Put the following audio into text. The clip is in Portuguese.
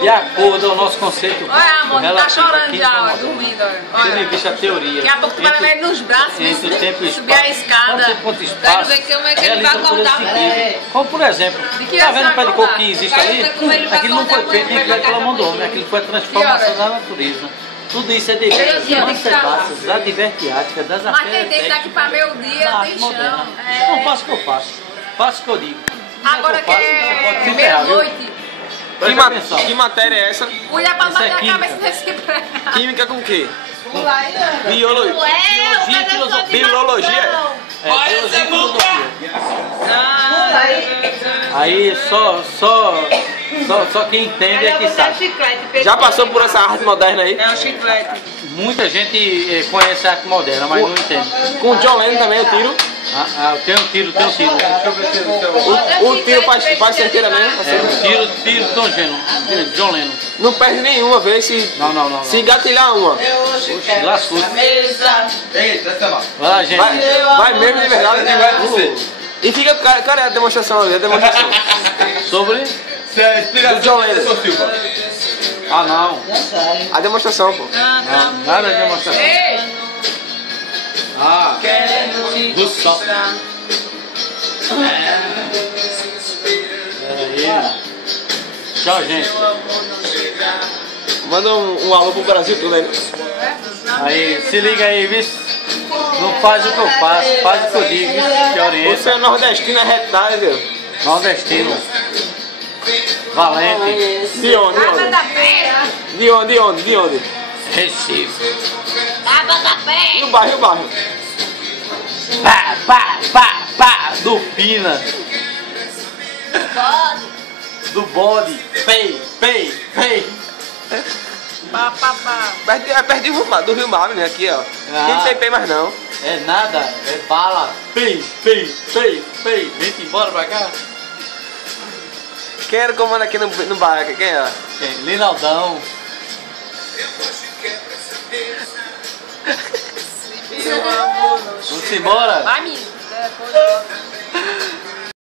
de acordo ao nosso conceito. Olha, amor, tu tá chorando já, ó, moderno. dormindo. Tendo em vista a teoria. Daqui a pouco tu vai levar ele nos braços, entre o tempo e o subir a escada. Quero ver como é que ele vai acordar. Como por exemplo, que tá horas vendo o vai pé de coco acordar? que existe Quero ali? ver como ele vai Aquilo não foi acordar feito amanhã, nem vai pela mão do acabar. homem, aquilo foi a transformação da natureza. Tudo isso é devido às Dia, tem que estar lá. mancebaças, das divertiáticas, das Mas tem tempo daqui pra meio dia, tem chão. Não faço o que eu faço, faço o que eu digo. Agora que é meia-noite, Que matéria é essa? cuida pra Isso é bater a química. cabeça desse empregado. Química com o quê? Biologia. Biologia e filosofia. Biologia? Biologia e filosofia. Aí só quem entende é que sabe. Já passou por essa arte moderna aí? É o chiclete. Muita gente conhece a arte moderna, mas não entende. Com o John Lennon também, o tiro. Tem um tiro. O tiro faz certeira mesmo. Tiro do John Lennon. Não perde nenhuma vez se Não. engatilhar uma. Oxe, lascou. Vai lá, gente. Vai mesmo de verdade. E fica, cara, a demonstração ali, a demonstração. Sobre? Do John Lennon. Não. A demonstração, pô. Não, nada de demonstração. Do sol. Tchau, gente. Manda um alô pro Brasil tudo aí. Aí, se liga aí, viu? Não faz o que eu faço, faz o que eu digo, viu? Te orienta. Você é nordestino, é retalho, viu? Nordestino. Valente. De onde? Água da pé. De onde? Recife. Água da pé. E o bairro? Pá. Do Pina. Do bode. Pei. Perto do Rio Mar, né? Aqui, ó. Não tem pei mais não. É nada, é bala. Pei. Vem embora pra cá. Quem era o comando aqui no bar? Quem era? Linaldão. Meu amor, Vamos embora? vai, menino.